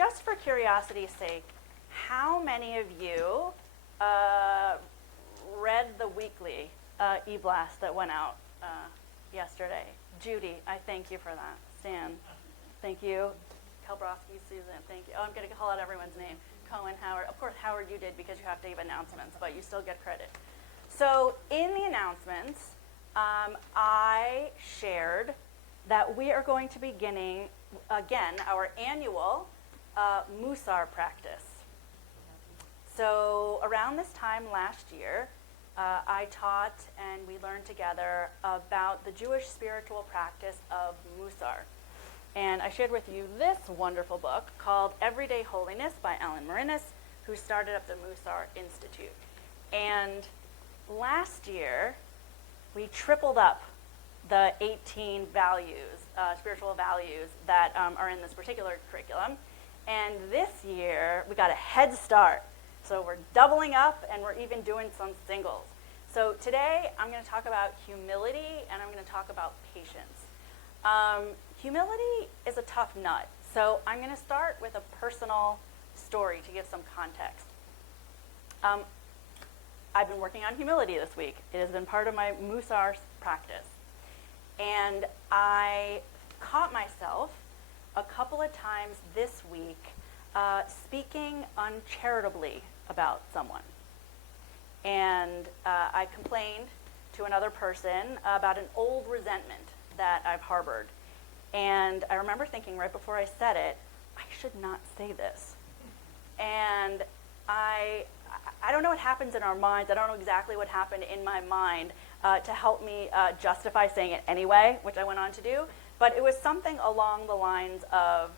just for curiosity's sake, how many of you read the weekly e-blast that went out yesterday? Judy, I thank you for that. Stan, thank you. Kalbrowski, Susan, thank you. Oh, I'm going to call out everyone's name. Cohen, Howard. Of course, Howard, you did because you have to give announcements, but you still get credit. So in the announcements, I shared that we are going to be beginning, again, our annual Musar practice. So around this time last year, I taught and we learned together about the Jewish spiritual practice of Musar. And I shared with you this wonderful book called Everyday Holiness by Alan Marinis, who started up the Musar Institute. And last year, we tripled up the 18 values, spiritual values that are in this particular curriculum. And this year, we got a head start. So we're doubling up, and we're even doing some singles. So today, I'm going to talk about humility, and I'm going to talk about patience. Humility is a tough nut. So I'm going to start with a personal story to give some context. I've been working on humility this week. It has been part of my Musar practice. And I caught myself a couple of times this week speaking uncharitably about someone. And I complained to another person about an old resentment that I've harbored. And I remember thinking right before I said it, I should not say this. And I don't know what happens in our minds. I don't know exactly what happened in my mind to help me justify saying it anyway, which I went on to do. But it was something along the lines of,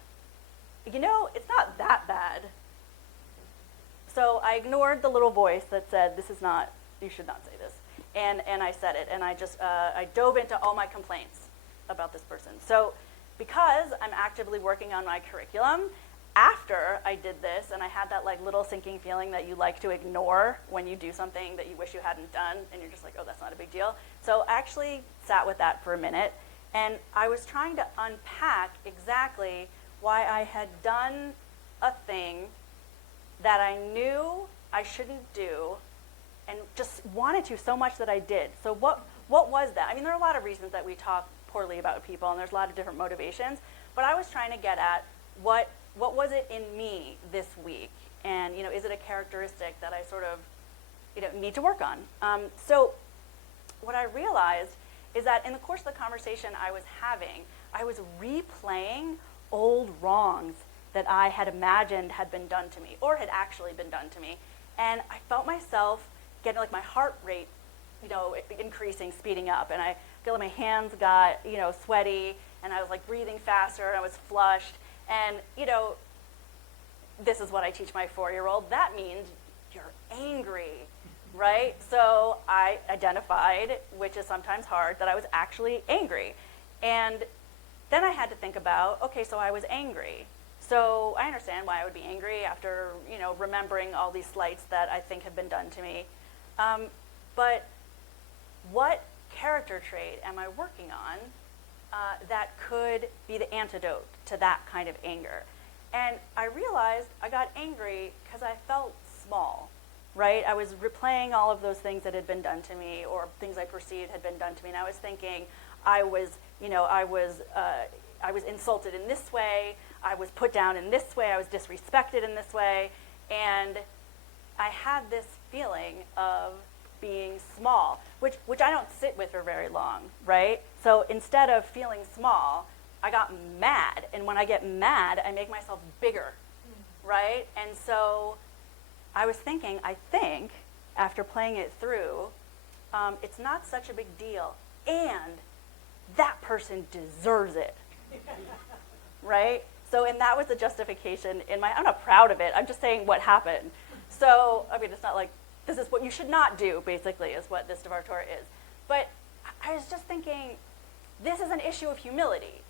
you know, it's not that bad. So I ignored the little voice that said, this is not, you should not say this. And I said it, and I just, I dove into all my complaints about this person. So because I'm actively working on my curriculum, after I did this, and I had that like little sinking feeling that you like to ignore when you do something that you wish you hadn't done, and you're just like, oh, that's not a big deal. So I actually sat with that for a minute, and I was trying to unpack exactly why I had done a thing that I knew I shouldn't do, and just wanted to so much that I did. So what was that? I mean, there are a lot of reasons that we talk poorly about people, and there's a lot of different motivations, but I was trying to get at what was it in me this week? And, you know, is it a characteristic that I sort of, you know, need to work on? So what I realized is that in the course of the conversation I was having, I was replaying old wrongs that I had imagined had been done to me or had actually been done to me. And I felt myself getting like my heart rate, you know, increasing, speeding up. And I feel like my hands got, you know, sweaty, and I was like breathing faster, and I was flushed. And, you know, this is what I teach my 4-year-old. That means you're angry, right? So I identified, which is sometimes hard, that I was actually angry. And then I had to think about, okay, so I was angry. So I understand why I would be angry after, you know, remembering all these slights that I think have been done to me. But what character trait am I working on that could be the antidote to that kind of anger? And I realized I got angry because I felt small, right? I was replaying all of those things that had been done to me, or things I perceived had been done to me, and I was thinking I was insulted in this way, I was put down in this way, I was disrespected in this way, and I had this feeling of being small, which I don't sit with for very long, right? So instead of feeling small, I got mad. And when I get mad, I make myself bigger, right? And so I was thinking, I think, after playing it through, it's not such a big deal. And that person deserves it, right? So, and that was the justification I'm not proud of it. I'm just saying what happened. So, I mean, it's not like, this is what you should not do, basically, is what this Devar Torah is. But I was just thinking, this is an issue of humility,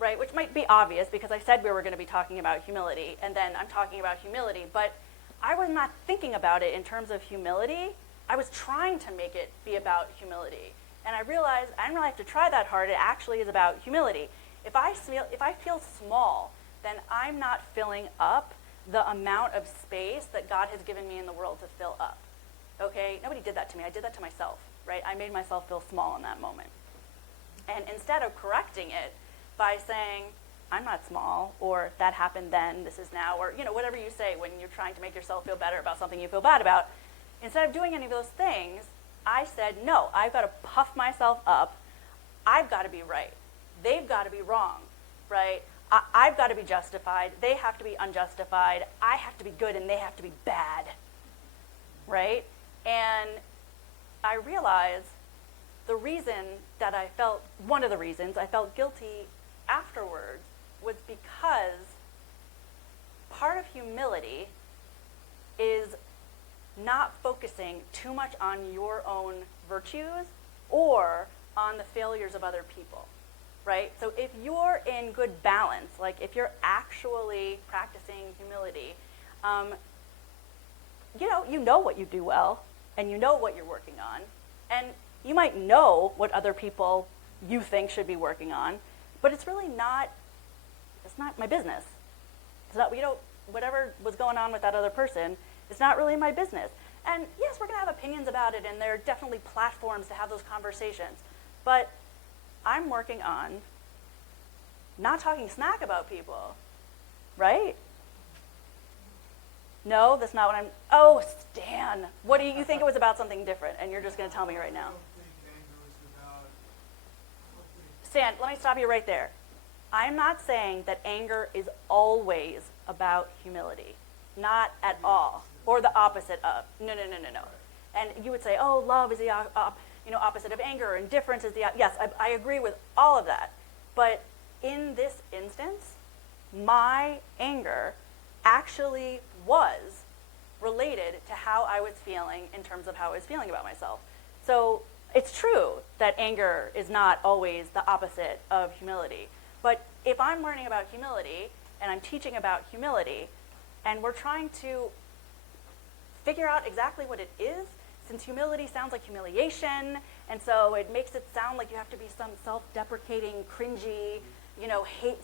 right? Which might be obvious because I said we were going to be talking about humility, and then I'm talking about humility. But I was not thinking about it in terms of humility. I was trying to make it be about humility. And I realized I didn't really have to try that hard. It actually is about humility. If I feel small, then I'm not filling up the amount of space that God has given me in the world to fill up. Okay? Nobody did that to me. I did that to myself, right? I made myself feel small in that moment. And instead of correcting it by saying, I'm not small, or that happened then, this is now, or whatever you say when you're trying to make yourself feel better about something you feel bad about, instead of doing any of those things, I said, no, I've got to puff myself up. I've got to be right. They've got to be wrong, right? I've got to be justified. They have to be unjustified. I have to be good and they have to be bad, right? And I realized one of the reasons I felt guilty afterwards was because part of humility is not focusing too much on your own virtues or on the failures of other people, right? So if you're in good balance, like if you're actually practicing humility, you know what you do well, and you know what you're working on, and you might know what other people you think should be working on, but it's really not, it's not my business. It's not, whatever was going on with that other person, it's not really my business. And yes, we're going to have opinions about it, and there are definitely platforms to have those conversations. But I'm working on not talking smack about people, right? No, that's not what I'm, oh, Stan, what do you think it was about something different, and you're just going to tell me right now. Stan, let me stop you right there. I'm not saying that anger is always about humility. Not at all. Or the opposite of. No. And you would say, oh, love is the opposite of anger. Indifference is the yes, I agree with all of that. But in this instance, my anger actually was related to how I was feeling in terms of how I was feeling about myself. So it's true that anger is not always the opposite of humility. But if I'm learning about humility and I'm teaching about humility, and we're trying to figure out exactly what it is, since humility sounds like humiliation, and so it makes it sound like you have to be some self-deprecating, cringy,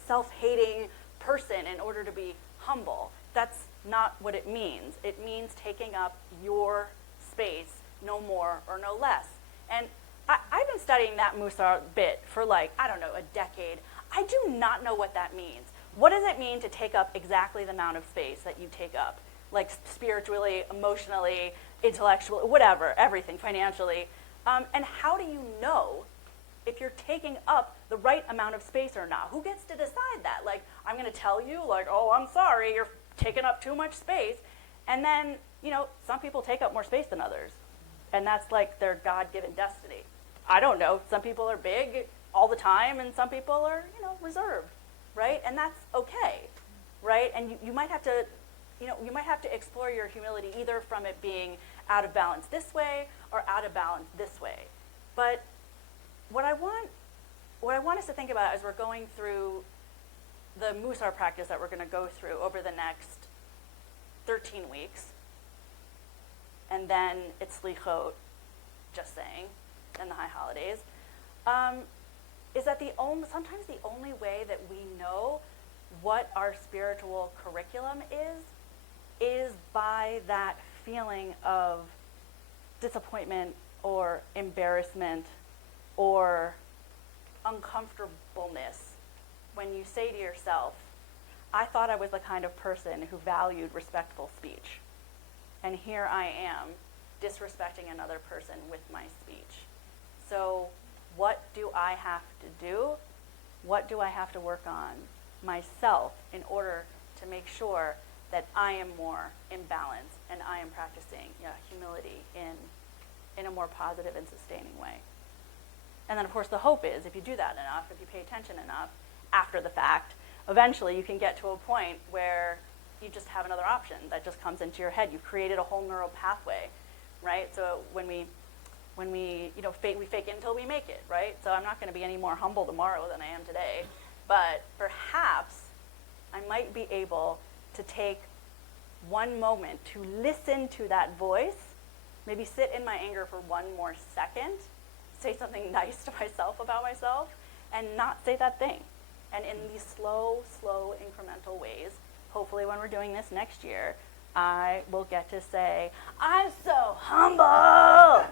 self-hating person in order to be humble. That's not what it means. It means taking up your space, no more or no less. And I've been studying that Musar bit for a decade. I do not know what that means. What does it mean to take up exactly the amount of space that you take up? Like spiritually, emotionally, intellectually, whatever, everything, financially. And how do you know if you're taking up the right amount of space or not? Who gets to decide that? Like, I'm going to tell you, oh, I'm sorry, you're taking up too much space. And then, some people take up more space than others. And that's like their God-given destiny. I don't know. Some people are big all the time, and some people are, reserved, right? And that's okay, right? And you might have to, you might have to explore your humility either from it being out of balance this way or out of balance this way. But what I want us to think about as we're going through the Musar practice that we're going to go through over the next 13 weeks, and then it's Slichot, just saying, and the high holidays, is that sometimes the only way that we know what our spiritual curriculum is by that feeling of disappointment or embarrassment or uncomfortableness when you say to yourself, I thought I was the kind of person who valued respectful speech, and here I am disrespecting another person with my speech. So what do I have to do? What do I have to work on myself in order to make sure that I am more in balance and I am practicing humility in a more positive and sustaining way? And then, of course, the hope is if you do that enough, if you pay attention enough after the fact, eventually you can get to a point where you just have another option that just comes into your head. You've created a whole neural pathway, right? So when we fake it until we make it, right? So I'm not going to be any more humble tomorrow than I am today, but perhaps I might be able to take one moment to listen to that voice, maybe sit in my anger for one more second, say something nice to myself about myself, and not say that thing, And in these slow, incremental ways, hopefully when we're doing this next year, I will get to say, I'm so humble. All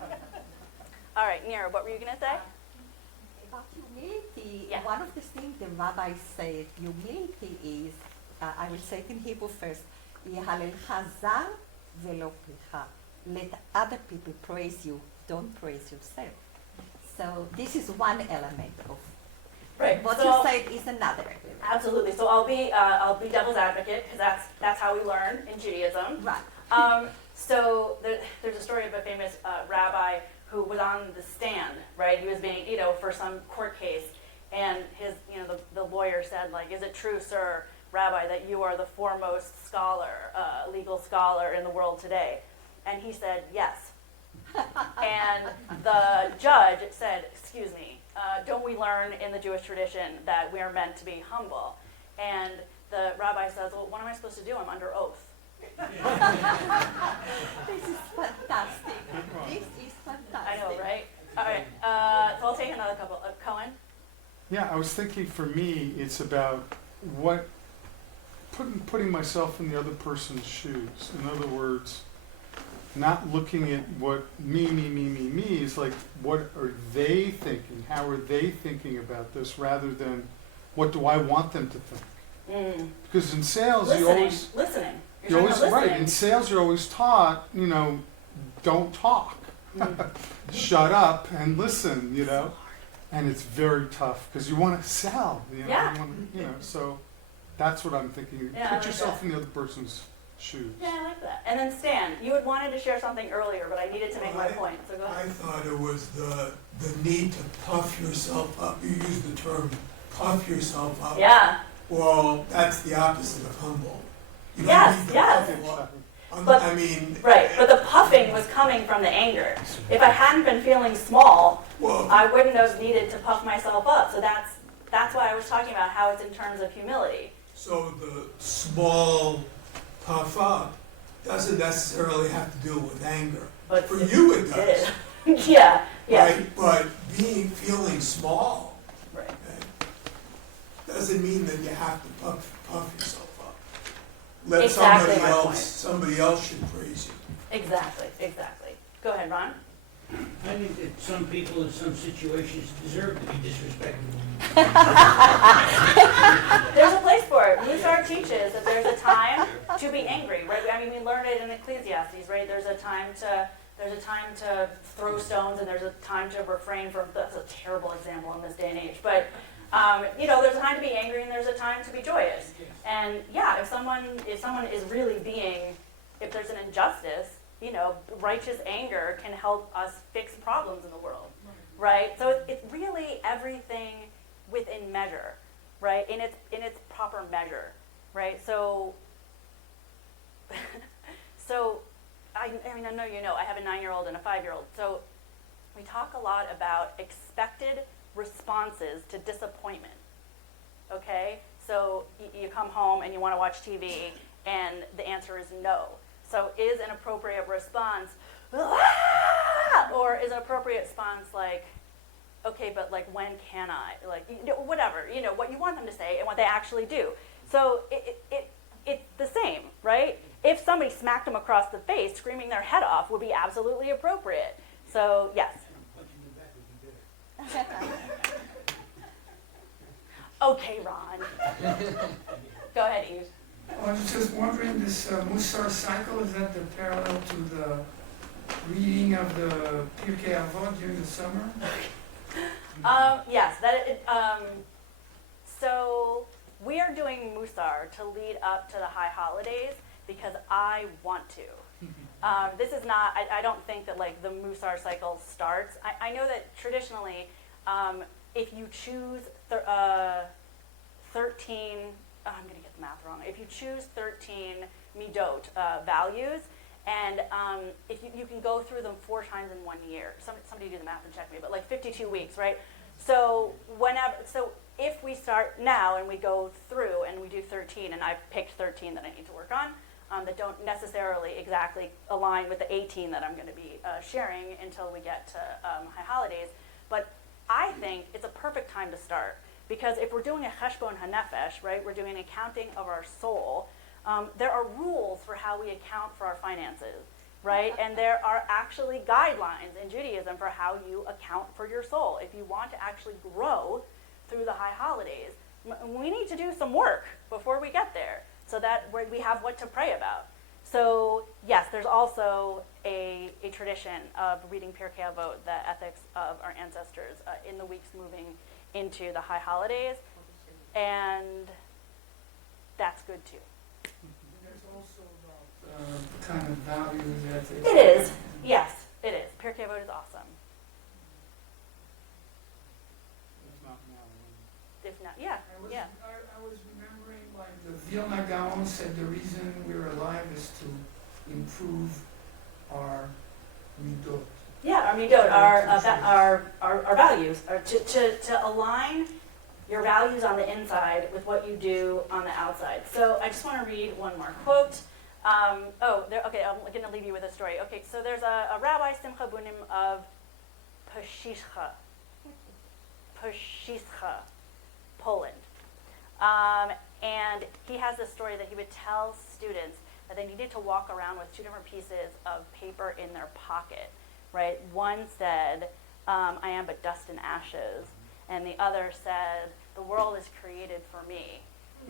right, Nira, what were you going to say? About humility, Yeah. one of the things the rabbi said, humility is, I will say it in Hebrew first, "Yehalelcha zar velo picha." Let other people praise you, don't praise yourself. So this is one element of Right. what so, you said is another element. Absolutely. So I'll be devil's advocate because that's how we learn in Judaism. Right. So there's a story of a famous rabbi who was on the stand, right? He was being, for some court case, and his, the lawyer said, like, "Is it true, sir, Rabbi, that you are the foremost scholar, legal scholar in the world today?" And he said, "Yes." And the judge said, "Excuse me, don't we learn in the Jewish tradition that we are meant to be humble?" And the rabbi says, "Well, what am I supposed to do? I'm under oath." This is fantastic. This is fantastic. I know, right? All right, so I'll take another couple. Cohen? Yeah, I was thinking for me, it's about what putting myself in the other person's shoes. In other words, not looking at what me is like, what are they thinking? How are they thinking about this rather than what do I want them to think? Because in sales, Listening. you're always right. In sales, you're always taught, don't talk. Shut up and listen, and it's very tough because you want to sell, Yeah. so that's what I'm thinking. Yeah, I Put like yourself that. in the other person's shoes. Yeah, I like that. And then Stan, you had wanted to share something earlier, but I needed to make my point, so go I ahead. thought it was the need to puff yourself up. You used the term puff yourself up. Yeah, Well, that's the opposite of humble. You don't Yes, need to yes. puff up. But- I mean, right. But the puffing was coming from the anger. If I hadn't been feeling small, well, I wouldn't have needed to puff myself up. So that's why I was talking about how it's in terms of humility. so the small puff up doesn't necessarily have to do with anger. But For you, it does. did. Yeah, yeah. Right? But feeling small Right. doesn't mean that you have to puff yourself up. Let Exactly my point. somebody else should praise you. Exactly. Go ahead, Ron. I think that some people in some situations deserve to be disrespected. There's a place for it. Musar teaches that there's a time to be angry, right? I mean, we learn it in Ecclesiastes, right? There's a time to throw stones, and there's a time to refrain from. That's a terrible example in this day and age, but there's a time to be angry, and there's a time to be joyous. And yeah, if someone is really if there's an injustice, righteous anger can help us fix problems in the world, right? So it's really everything within measure, right? In its proper measure, right? So I mean, I know I have a 9-year-old and a 5-year-old. So we talk a lot about expected responses to disappointment. Okay, so you come home and you want to watch TV, and the answer is no. So is an appropriate response, "Ah!" or is an appropriate response like, "Okay, but like when can I?" Like whatever, what you want them to say and what they actually do. So it's the same, right? If somebody smacked them across the face, screaming their head off would be absolutely appropriate. So yes. Punching them back would be better. Okay, Ron. Go ahead, Eve. I was just wondering, this Musar cycle, is that the parallel to the reading of the Pirkei Avot during the summer? Yes, so we are doing Musar to lead up to the high holidays because I want to. This is not, I don't think that like the Musar cycle starts. I know that traditionally, if you choose 13, I'm going to get the math wrong. If you choose 13 midot values, and if you can go through them 4 times in 1 year. Somebody do the math and check me, but like 52 weeks, right? So if we start now and we go through and we do 13, and I've picked 13 that I need to work on, that don't necessarily exactly align with the 18 that I'm going to be sharing until we get to high holidays, but I think it's a perfect time to start Because if we're doing a cheshbon hanefesh, right, we're doing an accounting of our soul, there are rules for how we account for our finances, right? And there are actually guidelines in Judaism for how you account for your soul. If you want to actually grow through the high holidays, we need to do some work before we get there so that we have what to pray about. So yes, there's also a tradition of reading Pirkei Avot, the ethics of our ancestors, in the weeks moving into the high holidays, and that's good too. There's also about kind of values that It is, yes, it is. Pirkei Avot is awesome. If not now, If not, yeah, yeah. I was remembering, like, the Vilna Gaon said the reason we're alive is to improve our midot. Yeah, our midot, our values, or to align your values on the inside with what you do on the outside. So I just want to read one more quote. Okay, I'm going to leave you with a story. Okay, so there's a rabbi, Simcha Bunim of Pszczyszka, Poland. And he has this story that he would tell students that they needed to walk around with two different pieces of paper in their pocket, right? One said, I am but dust and ashes. And the other said, the world is created for me.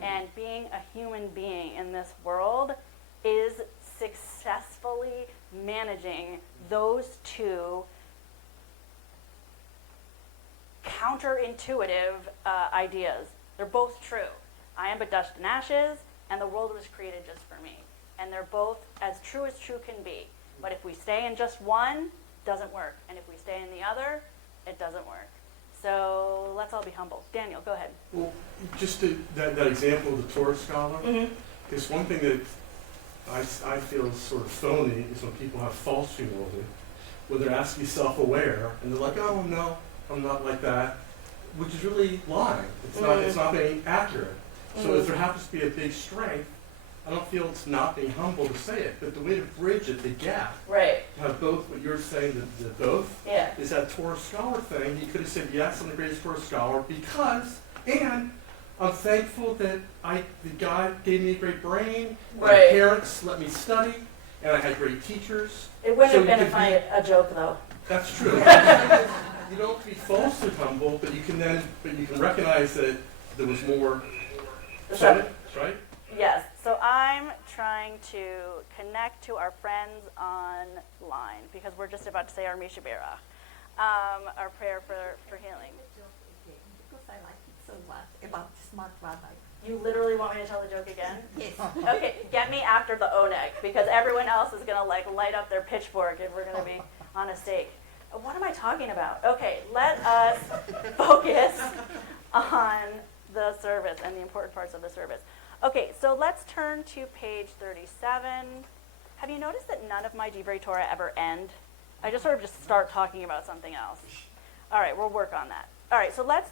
And being a human being in this world is successfully managing those two counterintuitive ideas. They're both true. I am but dust and ashes, and the world was created just for me. And they're both as true can be. But if we stay in just one, it doesn't work. And if we stay in the other, it doesn't work. So let's all be humble. Daniel, go ahead. Well, just that example of the Torah scholar, is one thing that I feel is sort of phony is when people have false humility, when they're actually self-aware, and they're like, oh, no, I'm not like that, which is really lying. It's not being accurate. So if there happens to be a big strength, I don't feel it's not being humble to say it, but the way to bridge it, the gap, Right. have both what you're saying, the both, Yeah. is that Torah scholar thing. He could have said, yes, I'm the greatest Torah scholar because, and I'm thankful that God gave me a great brain, my Right. parents let me study, and I had great teachers. It wouldn't So have been you a could funny a joke though. That's true. You don't have to be falsely humble, but you can recognize that there was more to it, right? Yes. So I'm trying to connect to our friends online because we're just about to say our Misha Berach, our prayer for healing. Because I like it so much about the smart rabbi. You literally want me to tell the joke again? Yes. Okay, get me after the oneg because everyone else is gonna light up their pitchfork and we're gonna be on a stake. What am I talking about? Okay, let us focus on the service and the important parts of the service. Okay, so let's turn to page 37. Have you noticed that none of my Divrei Torah ever end? I just sort of just start talking about something else. All right, we'll work on that. All right, so let's